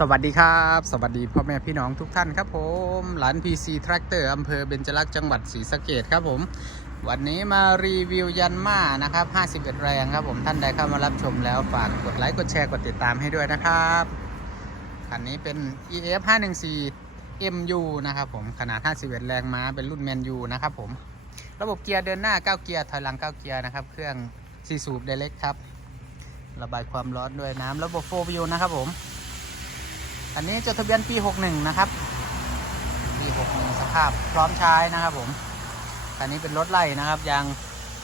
สวัสดีครับ สวัสดีพ่อแม่พี่น้องทุกท่านครับผมหลาน PC Tractor อำเภอเบญจลักษณ์จังหวัดศรีสะเกดครับผม วันนี้มารีวิวยันมานะครับ 51 แรงครับผมท่านใดเข้ามารับชมแล้วฝากกดไลค์กดแชร์กดติดตามให้ด้วยนะครับคันนี้เป็น EF 514 MU นะครับผมขนาด 51 แรงม้าเป็นรุ่นแมนยูนะครับผมระบบเกียร์เดินหน้า 9 เกียร์ถอยหลัง 9 เกียร์นะครับเครื่อง4สูบ Direct ครับระบายความร้อนด้วยน้ำระบบ4 v นะครับผม อันนี้จดทะเบียนปี 61 นะครับ ปี 61 สภาพพร้อมใช้นะครับผมคันนี้เป็นรถไล่นะครับยัง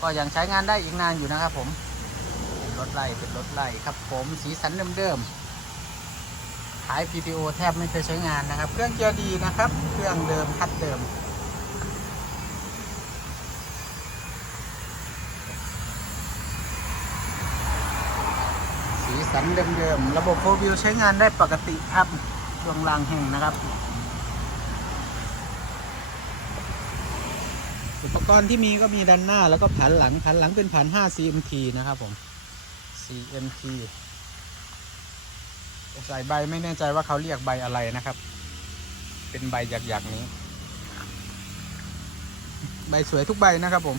ก็ยังใช้งานได้อีกนานอยู่นะครับผมเป็นรถไล่เป็นรถไล่ครับผมสีสันเดิมๆขาย PTO แทบไม่เคยใช้งานนะครับ เครื่องเกียร์ดีนะครับ เครื่องเดิมคัดเดิม สันเดิมๆ ระบบโฟวิวใช้งานได้ปกติครับช่วงล่างแห้งนะครับ อุปกรณ์ที่มีก็มีด้านหน้าแล้วก็ผันหลังผันหลังเป็นผัน 5 CMT นะครับผม CMT ใส่ใบไม่แน่ใจว่าเขาเรียกใบอะไรนะครับ เป็นใบหยักๆนี้ ใบสวยทุกใบนะครับผม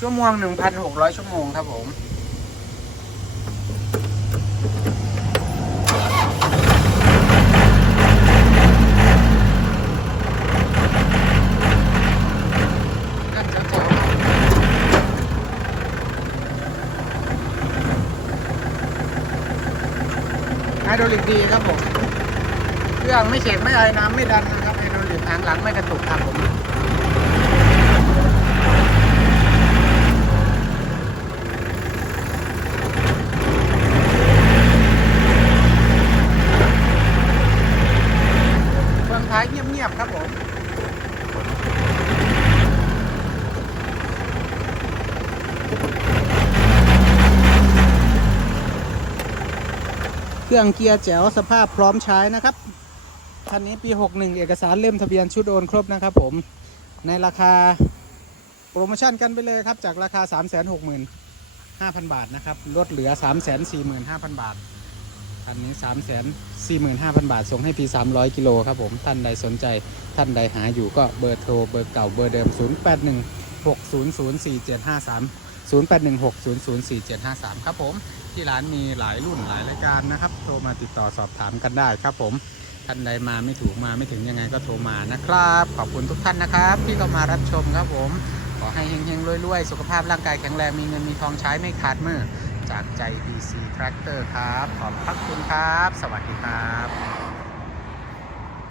ชั่วโมง 1,600 ชั่วโมงครับผม ไฮโดรลิกดีครับผม เครื่องไม่เข็มไม่ไอน้ำไม่ดันนะครับ ไฮโดรลิกทางหลังไม่กระตุกครับผม เมืองท้ายเงียบๆ ครับผมเครื่องเกียร์แจ๋วสภาพพร้อมใช้นะครับ คันนี้ปี 61 เอกสารเล่มทะเบียนชุดโอนครบนะครับผม ในราคาโปรโมชั่นกันไปเลยครับ จากราคา 365,000 บาทนะครับ ลดเหลือ 345,000 บาท คันนี้345,000 บาท ส่งให้ปี300 กิโลครับผม ท่านใดสนใจท่านใดหาอยู่ก็เบอร์โทรเบอร์เก่าเบอร์เดิม 0816004753 0816004753 ครับผม ที่ร้านมีหลายรุ่นหลายรายการนะครับ โทรมาติดต่อสอบถามกันได้ครับผม ท่านใดมาไม่ถูกมาไม่ถึงยังไงก็โทรมานะครับ ขอบคุณทุกท่านนะครับ ที่เข้ามารับชมครับผม ขอให้เฮงๆรวยๆ สุขภาพร่างกายแข็งแรงมีเงินมีทองใช้ไม่ขาดมือ จากใจ BC Tractor ครับ ขอบพระคุณครับ สวัสดีครับ